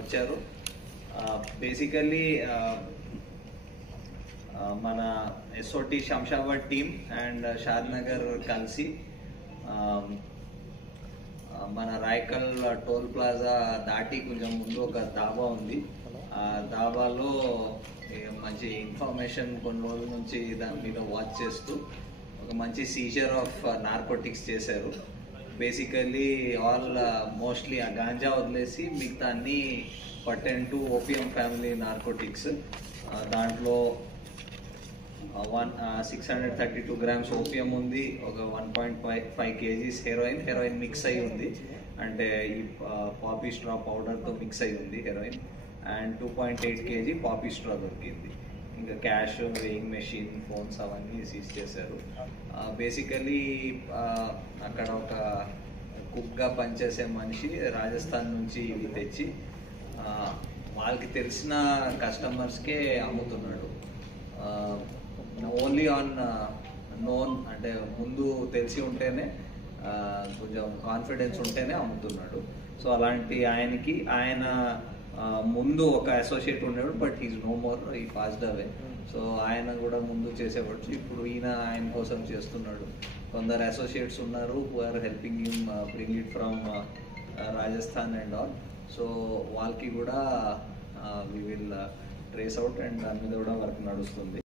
వచ్చారు. బేసికల్లీ మన SOT Shamshabad team and Shadnagar కలిసి మన రాయకల్ టోల్ ప్లాజా దాటి కొంచెం ముందు ఒక దాబా ఉంది. ఆ దాబాలో మంచి ఇన్ఫర్మేషన్ కొన్ని రోజుల నుంచి దాని మీద వాచ్ చేస్తూ ఒక మంచి సీజర్ ఆఫ్ నార్కోటిక్స్ చేశారు. బేసికల్లీ మోస్ట్లీ ఆ గాంజా వదిలేసి మిగతా అన్ని pertain to opium family narcotics. దాంట్లో 632 grams ఓపియం ఉంది, ఒక 1.5 kgs హెరోయిన్ మిక్స్ అయి ఉంది, అంటే ఈ పాపీ స్ట్రా పౌడర్తో మిక్స్ అయి ఉంది heroine, and 2.8 kg poppy straw దొరికింది. ఇంకా క్యాష్, వేయింగ్ మెషిన్, ఫోన్స్ అవన్నీ సీజ్ చేశారు. బేసికలీ అక్కడ ఒక కుక్గా పనిచేసే మనిషి రాజస్థాన్ నుంచి ఇవి తెచ్చి వాళ్ళకి తెలిసిన కస్టమర్స్కే అమ్ముతున్నాడు. ఓన్లీ ఆన్ నోన్, అంటే ముందు తెలిసి ఉంటేనే కొంచెం కాన్ఫిడెన్స్ ఉంటేనే అమ్ముతున్నాడు. సో అలాంటి ఆయన ముందు ఒక అసోసియేట్ ఉండేవాడు, బట్ హీస్ నో మోర్, ఈ పాస్డ్ అవే. సో ఆయన కూడా ముందు చేసేవాడు, ఇప్పుడు ఆయన కోసం చేస్తున్నాడు. కొందరు అసోసియేట్స్ ఉన్నారు who are helping him bring it from Rajasthan and all. So వాళ్ళకి కూడా we will trace out and దాని మీద కూడా వర్క్ నడుస్తుంది.